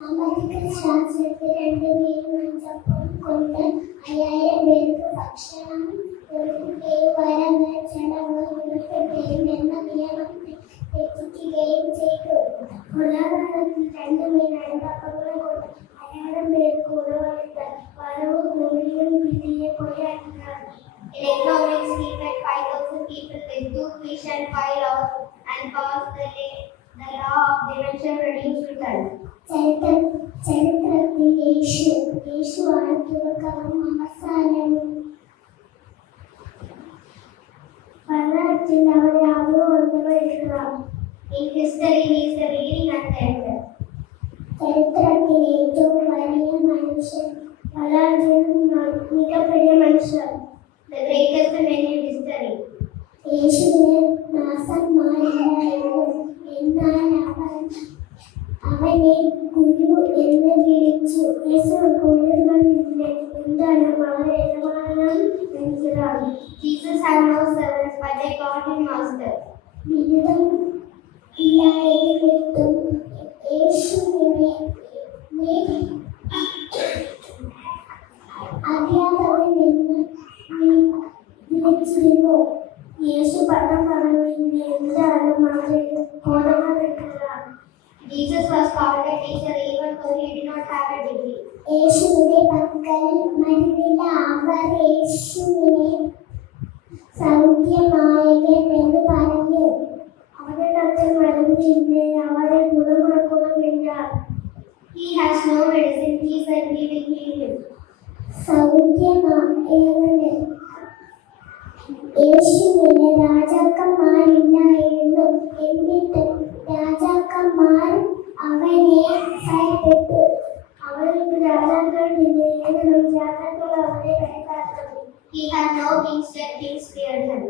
സാമ്പത്തിക ശാസ്ത്രത്തിൽ 2 അഞ്ചപ്പം കൊണ്ട് 5000 പേർക്ക് ഭക്ഷണം കൊടുക്കുകയും വരവ് ചെലവ് ഉൾപ്പെടുകയും എന്ന നിയമം തെറ്റിക്കുകയും ചെയ്തു. പുരാതനത്തിൽ 2 അഞ്ചപ്പങ്ങൾ കൊണ്ട് 5000 പേർക്ക് ഉണവെടുത്ത് വരവ് കൂടിയും പിടിയെ പോലെയാണ്. In economics, he fed 5,000 people with 2 fish and 5 loaves and passed the law of dimension reduced to 10. ചരിത്രത്തിൽ യേശുവാണ് തുടക്കവും അവസാനവും. പലതരത്തിൽ അവരെ ആളുകൾ. In history, he is the beginning and the end. ചരിത്രത്തിൽ ഏറ്റവും വലിയ മനുഷ്യൻ, വളരെയധികം മികപ്പുള്ള മനുഷ്യൻ, the greatest man in history. യേശുവിന് ദാസന്മാരില്ലായിരുന്നു, എന്നാൽ അവനെ ഗുരു എന്ന് വിളിച്ചു. യേശു ഗുരുകളില്ല, എന്താണ് വളരെ മനസ്സിലാകും. Jesus had no servants, but they called him master. ബിരുദം ഇല്ലായിരുന്നിട്ടും യേശുവിനെ അധ്യാപകൻ എന്ന് വിളിച്ചിരുന്നു. യേശു പദം പറഞ്ഞു, എന്താണ് വളരെ ബോധവൽക്കരിക്കുക. Jesus was called a teacher even though he did not have a degree. യേശുവിന്റെ പക്കൽ മരുന്നില്ല. അവർ യേശുവിനെ സൗഖ്യനായകൻ എന്ന് പറഞ്ഞു. അവരുടെ അടുത്ത് മരുന്നില്ല, അവരെ ഗുണമാക്കുന്നില്ല. He has no medicine, he said he will heal him. സൗഖ്യനായകൻ. യേശുവിന് രാജാക്കന്മാരില്ലായിരുന്നു, എന്നിട്ട് രാജാക്കന്മാർ അവനെ ഭയപ്പെട്ടു. അവർക്ക് രാജാക്കളില്ലായിരുന്നു, രാജാക്കൾ അവനെ ഭയപ്പെട്ടു. He had no kings, yet kings feared him.